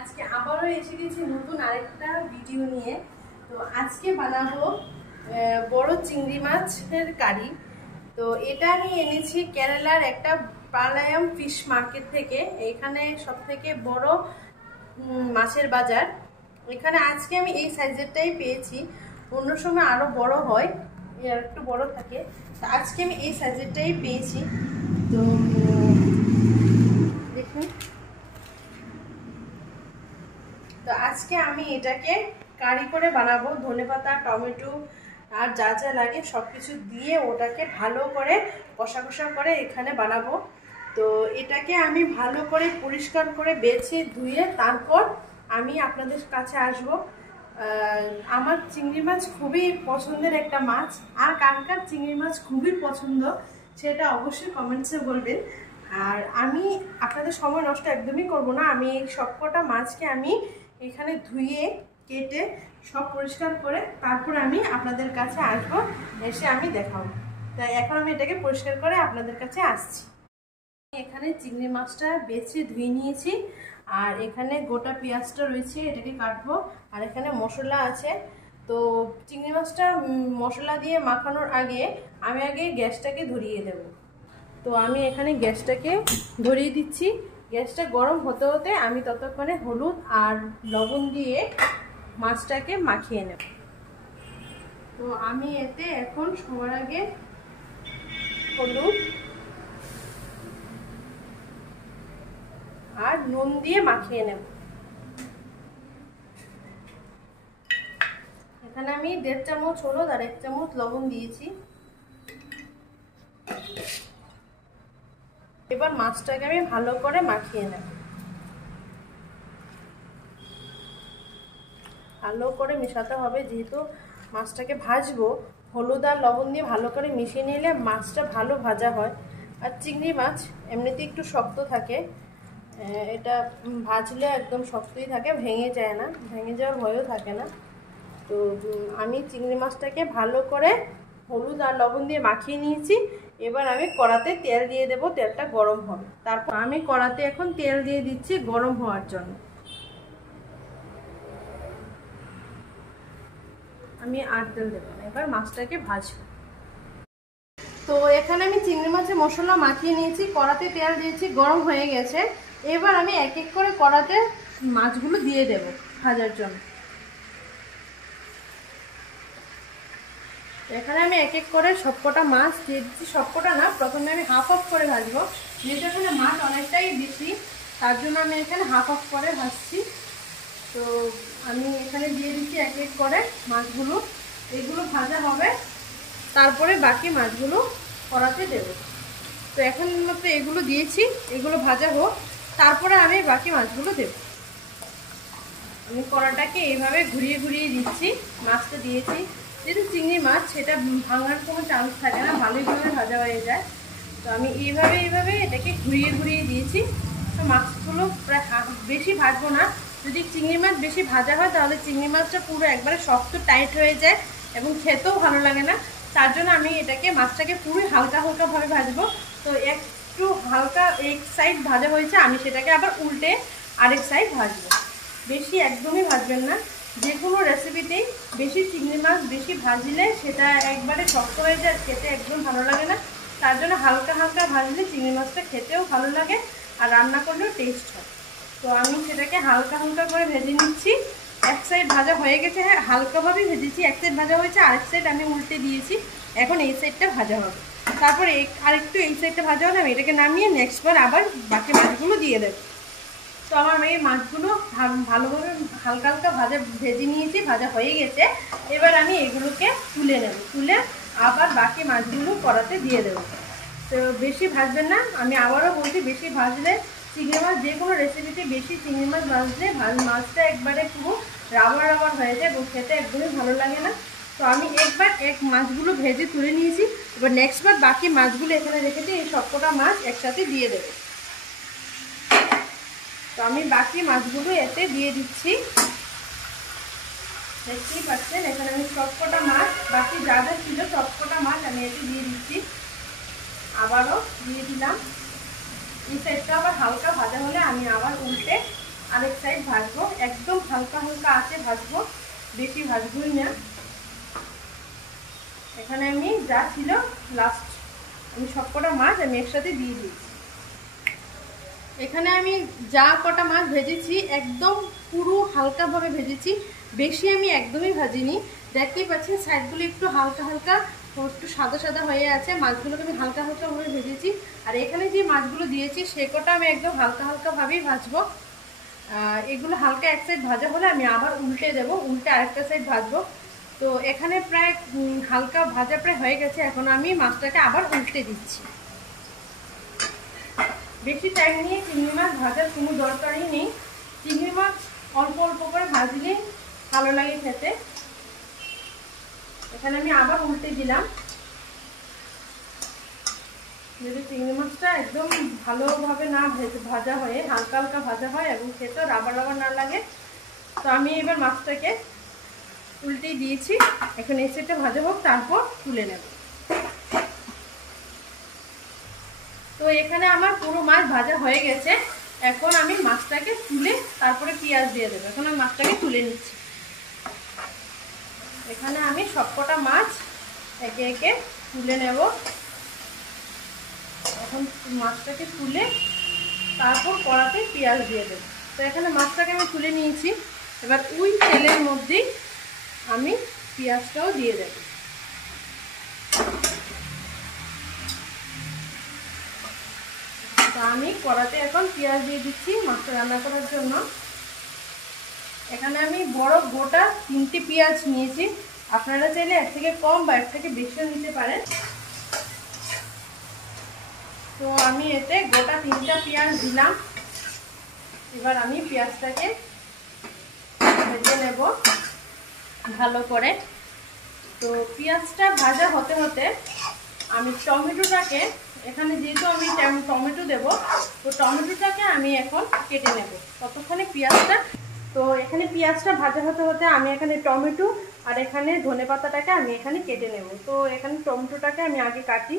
আজকে আবারও এসে গেছি নতুন আরেকটা ভিডিও নিয়ে। তো আজকে বানাবো বড় চিংড়ি মাছের কারি। তো এটা আমি এনেছি কেরালার একটা পালায়াম ফিশ মার্কেট থেকে। এখানে সব থেকে বড় মাছের বাজার। এখানে আজকে আমি এই সাইজেরটাই পেয়েছি, অন্য সময় আরো বড় হয়, আর একটু বড় থাকে। তো আজকে আমি এই সাইজেরটাই পেয়েছি। তো দেখুন, তো আজকে আমি এটাকে কারি করে বানাবো। ধনেপাতা, টমেটো আর যা যা লাগে সবকিছু দিয়ে ওটাকে ভালো করে কষা কষা করে এখানে বানাবো। তো এটাকে আমি ভালো করে পরিষ্কার করে বেছে ধুয়ে তারপর আমি আপনাদের কাছে আসব। আমার চিংড়ি মাছ খুবই পছন্দের একটা মাছ। আর কার কার চিংড়ি মাছ খুবই পছন্দ সেটা অবশ্যই কমেন্টসে বলবেন। আর আমি আপনাদের সময় নষ্ট একদমই করব না। আমি এই সবকটা মাছকে আমি এখানে ধুয়ে কেটে সব পরিষ্কার করে তারপর আমি আপনাদের কাছে আসবো, এসে আমি দেখাবো। তাই এখন আমি এটাকে পরিষ্কার করে আপনাদের কাছে আসছি। এখানে চিংড়ি মাছটা বেছে ধুয়ে নিয়েছি, আর এখানে গোটা পেঁয়াজটা রয়েছে, এটাকে কাটবো। আর এখানে মশলা আছে। তো চিংড়ি মাছটা মশলা দিয়ে মাখানোর আগে আমি আগে গ্যাসটাকে ধরিয়ে দেব। তো আমি এখানে গ্যাসটাকে ধরিয়ে দিচ্ছি। গ্যাসটা গরম হতে হতে আমি ততক্ষণে হলুদ আর লবণ দিয়ে মাছটাকে মাখিয়ে নেব। তো আমি এতে এখন সবার আগে হলুদ আর নুন দিয়ে মাখিয়ে নেব। এখানে আমি 1.5 চামচ হলুদ আর 1 চামচ লবণ দিয়েছি। এবার মাছটাকে আমি ভালো করে মাখিয়ে নেব। ভালো করে মেশাতে হবে, যেহেতু মাছটাকে ভাজবো। হলুদ আর লবণ দিয়ে ভালো করে মিশিয়ে নিলে মাছটা ভালো ভাজা হয়। আর চিংড়ি মাছ এমনিতে একটু শক্ত থাকে, এটা ভাজলে একদম শক্তই থাকে, ভেঙে যায় না, ভেঙে যাওয়ার ভয়ও থাকে না। তো আমি চিংড়ি মাছটাকে ভালো করে হলুদ আর লবণ দিয়ে মাখিয়ে নিয়েছি। এবার আমি কড়াতে তেল দিয়ে দেব, তেলটা গরম হবে। তারপর আমি কড়াতে এখন তেল দিয়ে দিচ্ছি গরম হওয়ার জন্য। আমি আর তেল দেবো না, এবার মাছটাকে ভাজবো। তো এখানে আমি চিংড়ি মাছের মশলা মাখিয়ে নিয়েছি, কড়াতে তেল দিয়েছি, গরম হয়ে গেছে। এবার আমি এক এক করে কড়াতে মাছগুলো দিয়ে দেব ভাজার জন্য। এখানে আমি এক এক করে সবকটা মাছ দিয়ে দিচ্ছি। সবকটা না, প্রথমে আমি হাফ অফ করে ভাজবো, যেহেতু এখানে মাছ অনেকটাই বেশি, তার জন্য আমি এখানে হাফ অফ করে ভাজছি। তো আমি এখানে দিয়ে দিচ্ছি এক এক করে মাছগুলো। এগুলো ভাজা হবে, তারপরে বাকি মাছগুলো কড়াতে দেব। তো এখন মাত্র এগুলো দিয়েছি, এগুলো ভাজা হোক, তারপরে আমি বাকি মাছগুলো দেব। আমি কড়াটাকে এইভাবে ঘুরিয়ে ঘুরিয়ে দিচ্ছি। মাছটা দিয়েছি, যেহেতু চিংড়ি মাছ সেটা ভাঙার কোনো চান্স থাকে না, ভালোইভাবে ভাজা হয়ে যায়। তো আমি এইভাবে এটাকে ঘুরিয়ে ঘুরিয়ে দিয়েছি। তো মাছগুলো প্রায় বেশি ভাজবো না। যদি চিংড়ি মাছ বেশি ভাজা হয় তাহলে চিংড়ি মাছটা পুরো একবারে শক্ত টাইট হয়ে যায় এবং খেতেও ভালো লাগে না। তার জন্য আমি এটাকে মাছটাকে পুরোই হালকা হালকাভাবে ভাজবো। তো একটু হালকা এক সাইড ভাজা হয়েছে, আমি সেটাকে আবার উল্টে আরেক সাইড ভাজবো। বেশি একদমই ভাজবেন না। যে কোনো রেসিপিতেই বেশি চিংড়ি মাছ বেশি ভাজলে সেটা একবারে শক্ত হয়ে যায়, খেতে একদম ভালো লাগে না। তার জন্য হালকা হালকা ভাজলে চিংড়ি মাছটা খেতেও ভালো লাগে আর রান্না করলেও টেস্ট হয়। তো আমি সেটাকে হালকা হালকা করে ভেজে নিচ্ছি। এক সাইড ভাজা হয়ে গেছে, হ্যাঁ হালকাভাবেই ভেজেছি। এক সাইড ভাজা হয়েছে, আরেক সাইড আমি উল্টে দিয়েছি। এখন এই সাইডটা ভাজা হবে, তারপরে আরেকটু এই সাইডটা ভাজা হলে আমি এটাকে নামিয়ে নেক্সট বার আবার বাকি মাছগুলো দিয়ে দেবো। তো আমার এই মাছগুলো ভালোভাবে হালকা হালকা ভেজে নিয়েছি, ভাজা হয়ে গেছে। এবার আমি এগুলোকে তুলে নেব, তুলে আবার বাকি মাছগুলো কড়াতে দিয়ে দেবো। তো বেশি ভাজবেন না, আমি আবারও বলছি, বেশি ভাজলে চিংড়ি মাছ যে কোনো রেসিপিতে বেশি চিংড়ি মাছ ভাজলে মাছটা একবারে পুরো রাবার রাবার হয়ে যায় এবং খেতে একদমই ভালো লাগে না। তো আমি একবার মাছগুলো ভেজে তুলে নিয়েছি। এবার নেক্সট বার বাকি মাছগুলো এখানে রেখেছি, এই সবকটা মাছ একসাথে দিয়ে দেবো। তো আমি বাকি মাছগুলো এতে দিয়ে দিচ্ছি। দেখতেই পাচ্ছেন এখানে আমি সবকটা মাছ, বাকি যা যা ছিল সবকটা মাছ আমি এতে দিয়ে দিচ্ছি। আবারও দিয়ে দিলাম। এই সাইডটা আবার হালকা ভাজা হলে আমি আবার উল্টে আরেক সাইড ভাজবো, একদম হালকা হালকা আছে ভাজবো, বেশি ভাজবোই না। এখানে আমি যা ছিল লাস্ট আমি সবকটা মাছ আমি একসাথে দিয়ে দিয়েছি। এখানে আমি যা কটা মাছ ভেজেছি একদম পুরো হালকাভাবে ভেজেছি, বেশি আমি একদমই ভাজিনি। দেখতেই পাচ্ছেন সাইডগুলো একটু হালকা হালকা একটু সাদা সাদা হয়ে আছে, মাছগুলোকে আমি হালকা হালকাভাবে ভেজেছি। আর এখানে যে মাছগুলো দিয়েছি সে কটা আমি একদম হালকা হালকাভাবেই ভাজবো। এগুলো হালকা এক সাইড ভাজা হলে আমি আবার উল্টে দেবো, উল্টে আরেকটা সাইড ভাজবো। তো এখানে প্রায় হালকা ভাজা প্রায় হয়ে গেছে, এখন আমি মাছটাকে আবার উল্টে দিচ্ছি। বেশি টাইম নিয়ে চিংড়ি মাছ ভাজার কোনো দরকারই নেই, চিংড়ি মাছ অল্প অল্প করে ভাজলেই ভালো লাগে খেতে। এখানে আমি আবার উল্টে দিলাম। যদি চিংড়ি মাছটা একদম ভালোভাবে না ভাজা হয়ে হালকা হালকা ভাজা হয় এবং খেতে রাবার রাবার না লাগে, তো আমি এবার মাছটাকে উল্টে দিয়েছি। এখন এই সাইডটা ভাজা হোক, তারপর তুলে নেব। তো এখানে আমার পুরো মাছ ভাজা হয়ে গেছে, এখন আমি মাছটাকে তুলে তারপরে পেঁয়াজ দিয়ে দেবো। এখন আমি মাছটাকে তুলে নিচ্ছি। এখানে আমি সবকটা মাছ একে একে তুলে নেব। এখন মাছটাকে তুলে তারপর কড়াতে পেঁয়াজ দিয়ে দেবো। তো এখানে মাছটাকে আমি তুলে নিয়েছি, এবার ওই তেলের মধ্যেই আমি পেঁয়াজটাও দিয়ে দেব। তা আমি কড়াতে এখন পেঁয়াজ দিয়ে দিচ্ছি মাছটা রান্না করার জন্য। এখানে আমি বড় গোটা 3টে পেঁয়াজ নিয়েছি, আপনারা চাইলে এর থেকে কম বা এর থেকে বেশিও নিতে পারেন। তো আমি এতে গোটা 3টা পেঁয়াজ দিলাম। এবার আমি পেঁয়াজটাকে ভেজে নেব ভালো করে। তো পেঁয়াজটা ভাজা হতে হতে আমি টমেটোটাকে, এখানে যেহেতু আমি টমেটো দেব, তো টমেটোটাকে আমি এখন কেটে নেব ততক্ষণে পেঁয়াজটা। তো এখানে পেঁয়াজটা ভাজা হতে হতে আমি এখানে টমেটো আর এখানে ধনেপাতাটাকে আমি এখানে কেটে নেব। তো এখানে টমেটোটাকে আমি আগে কাটি।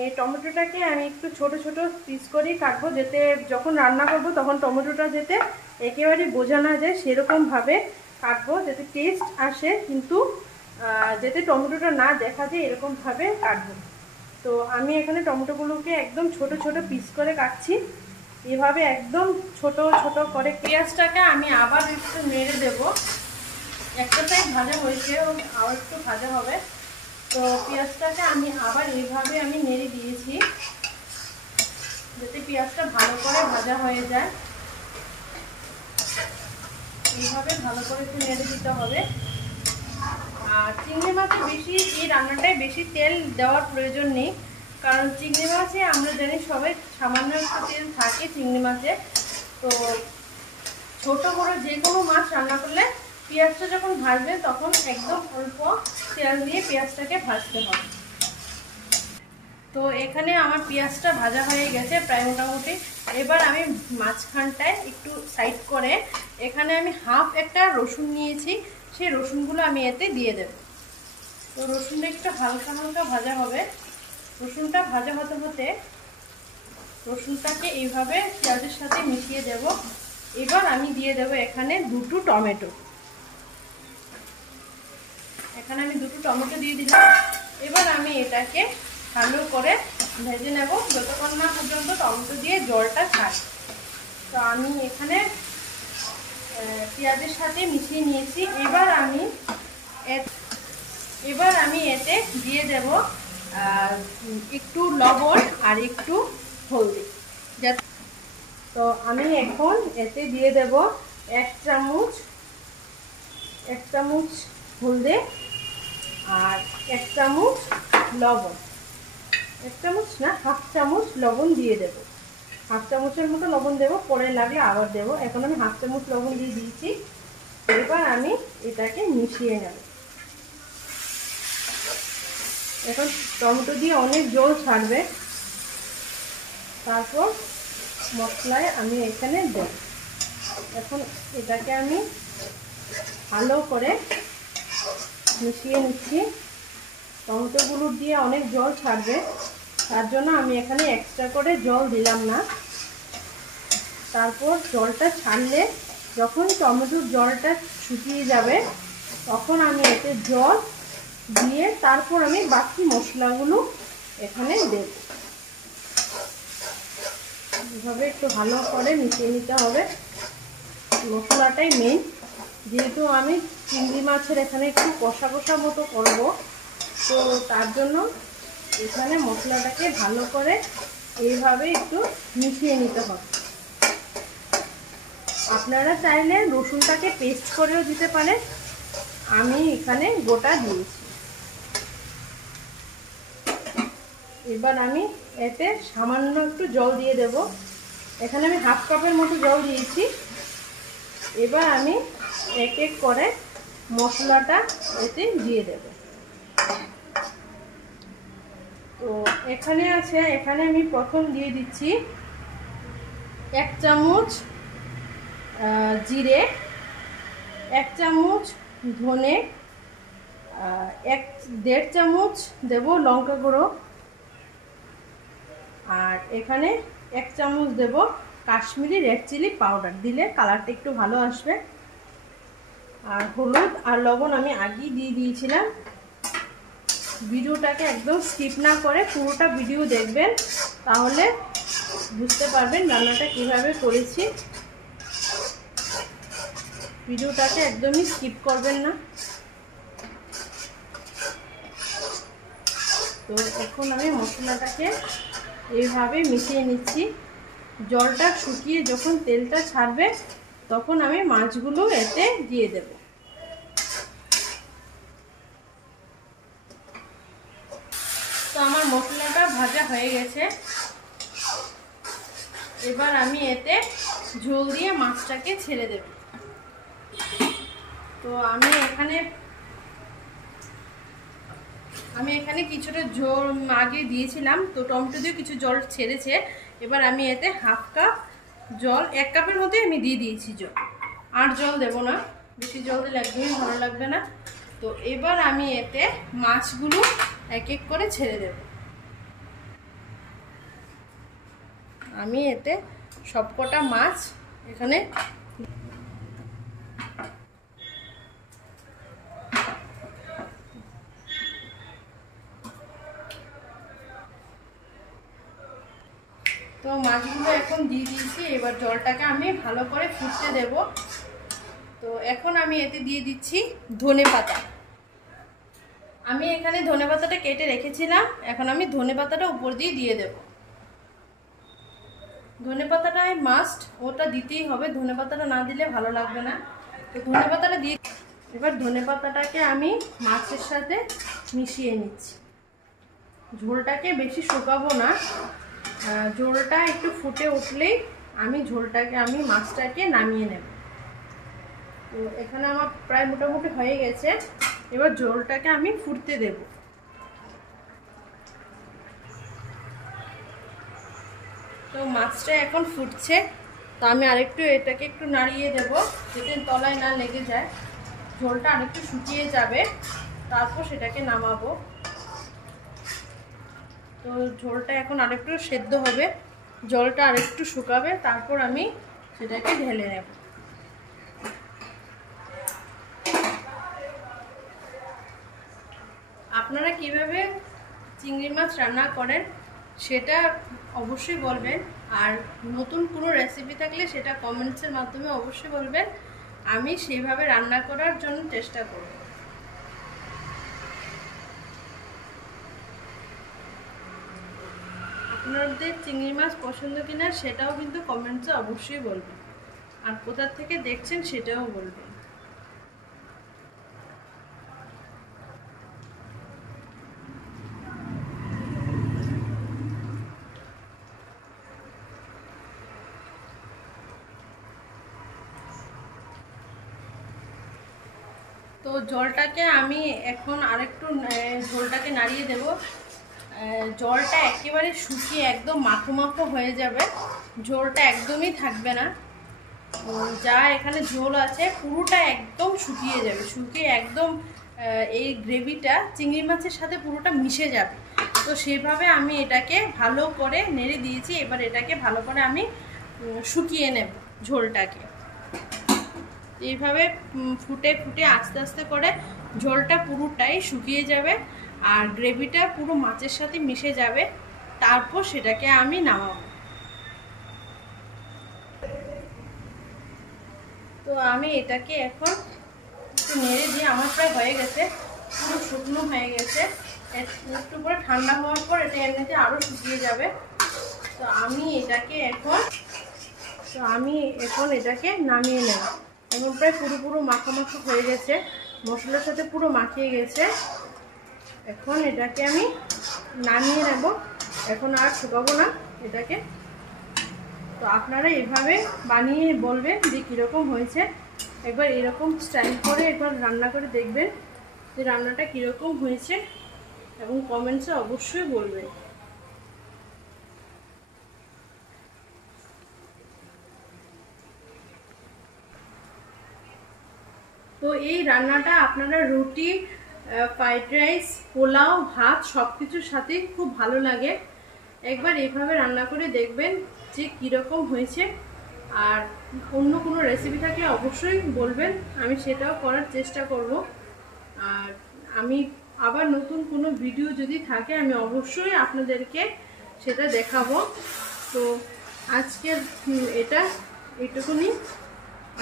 এই টমেটোটাকে আমি একটু ছোট ছোট পিস করেই কাটবো, যাতে যখন রান্না করব তখন টমেটোটা যাতে একেবারে বোঝা না যায় সেরকমভাবে কাটবো, যাতে টেস্ট আসে কিন্তু যাতে টমেটোটা না দেখা যায় এরকমভাবে কাটবো। তো আমি এখানে টমেটোগুলোকে একদম ছোট ছোট পিস করে কাটছি, এভাবে একদম ছোট ছোট করে। পেঁয়াজটাকে আমি আবার একটু নেড়ে দেব, একটা সাইড ভাজা হয়েছে আবার একটু ভাজা হবে। তো পেঁয়াজটাকে আমি আবার এইভাবে আমি নেড়ে দিয়েছি যাতে পেঁয়াজটা ভালো করে ভাজা হয়ে যায়। এইভাবে ভালো করে একটু নেড়ে দিতে হবে। আর চিংড়ি মাছে বেশি এই রান্নাটায় বেশি তেল দেওয়ার প্রয়োজন নেই, কারণ চিংড়ি মাছে আমরা জানি সবাই সামান্য একটু তেল থাকে চিংড়ি মাছে। তো ছোট বড় যে কোনো মাছ রান্না করলে পেঁয়াজটা যখন ভাজবে তখন একদম অল্প তেল দিয়ে পেঁয়াজটাকে ভাজতে হবে। তো এখানে আমার পেঁয়াজটা ভাজা হয়ে গেছে প্রায় মোটামুটি। এবার আমি মাঝখানটায় একটু সাইড করে এখানে আমি হাফ একটা রসুন নিয়েছি, সেই রসুনগুলো আমি এতে দিয়ে দেব। তো রসুনটা একটু হালকা হালকা ভাজা হবে। রসুনটা ভাজা হতে হতে রসুনটাকে এইভাবে পেঁয়াজের সাথে মিশিয়ে দেব। এবার আমি দিয়ে দেব এখানে 2টো টমেটো। এখানে আমি 2টো টমেটো দিয়ে দিলাম। এবার আমি এটাকে ভালো করে ভেজে নেব যতক্ষণ না পর্যন্ত টমেটো দিয়ে জলটা ছাড়ে। তো আমি এখানে পেঁয়াজের সাথে মিশিয়ে নিয়েছি। এবার আমি এতে দিয়ে দেব একটু লবণ আর একটু হলদি। তো আমি এখন এতে দিয়ে দেব 1 চামচ হলদি আর 1 চামচ লবণ। 1 চামচ না, হাফ চামচ লবণ দিয়ে দেব। হাফ চামচের মতো লবণ দেব, পরে লাগলে আবার দেব। এখন আমি হাফ চামচ লবণ দিয়ে দিয়েছি। এবার আমি এটাকে মিশিয়ে নেব। এখন টমেটো দিয়ে অনেক জল ছাড়বে, তারপর মশলায় আমি এখানে দেব। এখন এটাকে আমি ভালো করে মিশিয়ে নিচ্ছি। টমেটোগুলো দিয়ে অনেক জল ছাড়বে, তার জন্য আমি এখানে এক্সট্রা করে জল দিলাম না। তারপর জলটা ছাড়লে, যখন টমেটোর জলটা শুকিয়ে যাবে তখন আমি এতে জল দিয়ে তারপর আমি বাকি মশলাগুলো এখানে দেব। এভাবে একটু ভালো করে মিশিয়ে নিতে হবে। মশলাটাই মেন, যেহেতু আমি চিংড়ি মাছের এখানে একটু কষা কষা মতো করব, তো তার জন্য এখানে মশলাটাকে ভালো করে এইভাবে একটু মিশিয়ে নিতে হবে। আপনারা চাইলে রসুনটাকে পেস্ট করেও দিতে পারেন, আমি এখানে গোটা দিয়েছি। এবার আমি এতে সামান্য একটু জল দিয়ে দেব। এখানে আমি হাফ কাপের মতো জল দিয়েছি। এবার আমি এক এক করে মশলাটা এতে দিয়ে দেব। তো এখানে আছে, এখানে আমি প্রথম দিয়ে দিচ্ছি 1 চামচ জিরে, 1 চামচ ধনে, 1.5 চামচ দেব লঙ্কা গুঁড়ো, আর এখানে 1 চামচ দেব কাশ্মীরি রেড চিলি পাউডার। দিলে কালারটা একটু ভালো আসবে। আর হলুদ আর লবণ আমি আগেই দিয়ে দিয়েছিলাম। ভিডিওটাকে একদম স্কিপ না করে পুরোটা ভিডিও দেখবেন, তাহলে বুঝতে পারবেন রান্নাটা কিভাবে করেছি। ভিডিওটাকে একদমই স্কিপ করবেন না। তো এখন আমি মশলাটাকে এইভাবে মিশিয়ে নিচ্ছি। জলটা শুকিয়ে যখন তেলটা ছাড়বে তখন আমি মাছগুলো এতে দিয়ে দেব। তো আমার মশলাটা ভাজা হয়ে গেছে। এবার আমি এতে ঝোল দিয়ে মাছটাকে ছেড়ে দেব। তো আমি এখানে কিছুটা জল আগে দিয়েছিলাম, তো টমেটো দিয়ে কিছু জল ছেড়েছে। এবার আমি এতে হাফ কাপ জল, 1 কাপের মতোই আমি দিয়ে দিয়েছি জল, আর জল দেব না, বেশি জল দিলে একদমই ভালো লাগবে না। তো এবার আমি এতে মাছগুলো এক এক করে ছেড়ে দেব। আমি এতে সবকটা মাছ এখানে তো মাছগুলো এখন দিয়ে দিয়েছি। এবার জলটাকে আমি ভালো করে ফুটতে দেব। তো এখন আমি এতে দিয়ে দিচ্ছি ধনেপাতা। আমি এখানে ধনেপাতাটা কেটে রেখেছিলাম, এখন আমি ধনেপাতাটা উপর দিয়ে দেব। ধনেপাতাটাই মাস্ট, ওটা দিতেই হবে, ধনেপাতাটা না দিলে ভালো লাগবে না। তো ধনেপাতাটা দিয়ে এবার ধনেপাতাটাকে আমি মাছের সাথে মিশিয়ে নিচ্ছি। ঝোলটাকে বেশি শুকাবো না, ঝোলটা একটু ফুটে উঠলেই আমি মাছটাকে নামিয়ে নেব। তো এখানে আমার প্রায় মোটামুটি হয়ে গেছে। এবার ঝোলটাকে আমি ফুটতে দেব। তো মাছটা এখন ফুটছে, তো আমি আরেকটু এটাকে একটু নাড়িয়ে দেব যাতে তলায় না লেগে যায়। ঝোলটা আরেকটু শুকিয়ে যাবে, তারপর সেটাকে নামাবো। তো ঝোলটা এখন আরেকটু সেদ্ধ হবে, জলটা আরেকটু শুকাবে, তারপর আমি সেটাকে ঢেলে নেব। আপনারা কিভাবে চিংড়ি মাছ রান্না করেন সেটা অবশ্যই বলবেন, আর নতুন কোনো রেসিপি থাকলে সেটা কমেন্টসের মাধ্যমে অবশ্যই বলবেন। আমি সেইভাবে রান্না করার জন্য চেষ্টা করব। আপনাদের চিংড়ি মাছ পছন্দ কিনা সেটাও কিন্তু কমেন্টসে অবশ্যই বলবেন, আর কোথা থেকে দেখছেন সেটাও বলবেন। তো জলটাকে আমি এখন আরেকটু ঝোলটাকে নাড়িয়ে দেব। জলটা একেবারে শুকিয়ে একদম মাখো মাখো হয়ে যাবে, ঝোলটা একদমই থাকবে না। যা এখানে ঝোল আছে পুরোটা একদম শুকিয়ে যাবে, শুকিয়ে একদম এই গ্রেভিটা চিংড়ি মাছের সাথে পুরোটা মিশে যাবে। তো সেভাবে আমি এটাকে ভালো করে নেড়ে দিয়েছি। এবার এটাকে ভালো করে আমি শুকিয়ে নেব ঝোলটাকে। এইভাবে ফুটে ফুটে আস্তে আস্তে করে ঝোলটা পুরোটাই শুকিয়ে যাবে আর গ্রেভিটা পুরো মাছের সাথে মিশে যাবে, তারপর সেটাকে আমি নামাবো। তো আমি এটাকে এখন একটু নেড়ে দিয়ে, আমার প্রায় হয়ে গেছে, পুরো শুকনো হয়ে গেছে। একটু করে ঠান্ডা হওয়ার পর এটা এমনিতে আরও শুকিয়ে যাবে। তো আমি এখন এটাকে নামিয়ে নেব। এখন প্রায় পুরো মাখা মাখা হয়ে গেছে, মশলার সাথে পুরো মাখিয়ে গেছে। এখন এটাকে আমি নামিয়ে নেব, এখন আর শুকাবো না এটাকে। তো আপনারা এভাবে বানিয়ে বলবেন যে কীরকম হয়েছে। একবার এরকম স্টাইল করে একবার রান্না করে দেখবেন যে রান্নাটা কীরকম হয়েছে, এবং কমেন্টসে অবশ্যই বলবেন। তো এই রান্নাটা আপনারা রুটি, ফ্রাইড রাইস, পোলাও, ভাত সব কিছুর সাথেই খুব ভালো লাগে। একবার এইভাবে রান্না করে দেখবেন যে কীরকম হয়েছে। আর অন্য কোনো রেসিপি থাকলে অবশ্যই বলবেন, আমি সেটাও করার চেষ্টা করব। আর আমি আবার নতুন কোনো ভিডিও যদি থাকে আমি অবশ্যই আপনাদেরকে সেটা দেখাবো। তো আজকের এটা এইটুকুনি।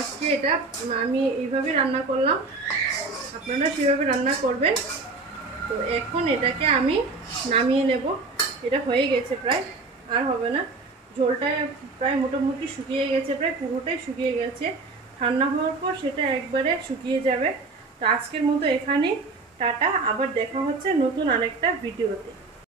আজকে এটা আমি এইভাবে রান্না করলাম, আপনারা সেভাবে রান্না করবেন। তো এখন এটাকে আমি নামিয়ে নেব। এটা হয়ে গেছে, প্রায় আর হবে না। ঝোলটা প্রায় মোটামুটি শুকিয়ে গেছে, প্রায় পুরোটাই শুকিয়ে গেছে। ঠান্ডা হওয়ার পর সেটা একবারে শুকিয়ে যাবে। তো আজকের মতো এখানেই টাটা, আবার দেখা হচ্ছে নতুন আরেকটা ভিডিওতে।